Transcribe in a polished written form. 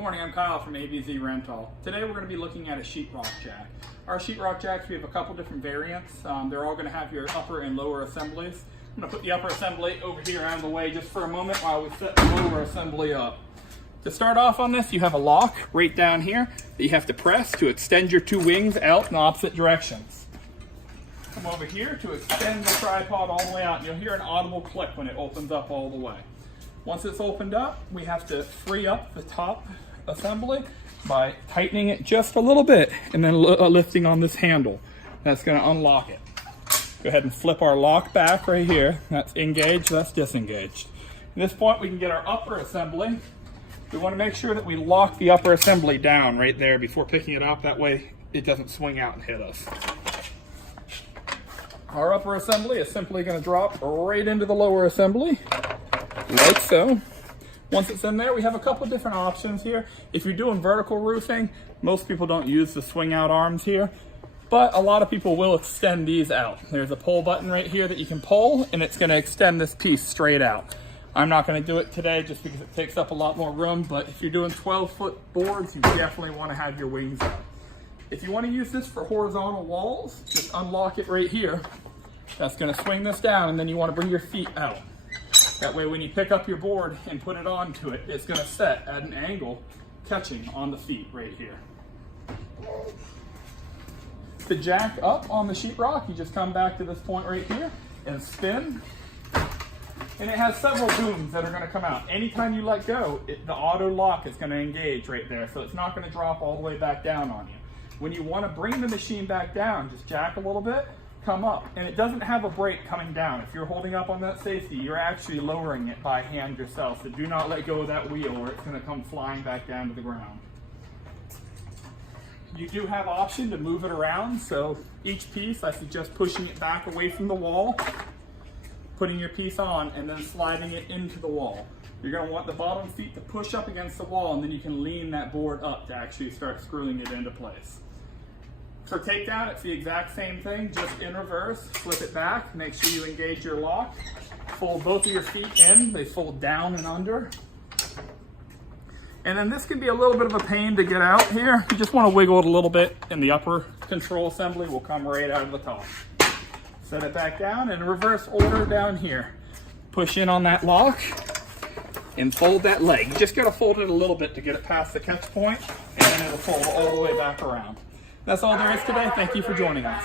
morning, I'm Kyle from ABZ Rental. Today we're going to be looking at a sheetrock jack. Our sheetrock jacks, we have a couple different variants. They're all going to have your upper and lower assemblies. I'm going to put the upper assembly over here out of the way just for a moment while we set the lower assembly up. To start off on this, you have a lock right down here that you have to press to extend your two wings out in opposite directions. Come over here to extend the tripod all the way out, and you'll hear an audible click when it opens up all the way. Once it's opened up, we have to free up the top assembly by tightening it just a little bit and then lifting on this handle. That's going to unlock it. Go ahead and flip our lock back right here. That's engaged, that's disengaged. At this point, we can get our upper assembly. We want to make sure that we lock the upper assembly down right there before picking it up. That way it doesn't swing out and hit us. Our upper assembly is simply going to drop right into the lower assembly, like so. Once it's in there, we have a couple of different options here. If you're doing vertical roofing, most people don't use the swing out arms here, but a lot of people will extend these out. There's a pull button right here that you can pull, and it's going to extend this piece straight out. I'm not going to do it today just because it takes up a lot more room, but if you're doing 12-foot boards, you definitely want to have your wings out. If you want to use this for horizontal walls, just unlock it right here. That's going to swing this down, and then you want to bring your feet out. That way when you pick up your board and put it onto it, it's going to set at an angle catching on the feet right here. To jack up on the sheetrock, you just come back to this point right here and spin. And it has several booms that are going to come out. Anytime you let go, the auto lock is going to engage right there, so it's not going to drop all the way back down on you. When you want to bring the machine back down, just jack a little bit, come up, and it doesn't have a brake coming down. If you're holding up on that safety, you're actually lowering it by hand yourself, so do not let go of that wheel or it's going to come flying back down to the ground. You do have option to move it around, so each piece I suggest pushing it back away from the wall, putting your piece on, and then sliding it into the wall. You're going to want the bottom feet to push up against the wall, and then you can lean that board up to actually start screwing it into place. For takedown, it's the exact same thing, just in reverse. Flip it back, make sure you engage your lock. Fold both of your feet in, they fold down and under. And then this can be a little bit of a pain to get out here. You just want to wiggle it a little bit, and the upper control assembly will come right out of the top. Set it back down in reverse order down here. Push in on that lock and fold that leg. You just got to fold it a little bit to get it past the catch point, and then it'll fold all the way back around. That's all there is today. Thank you for joining us.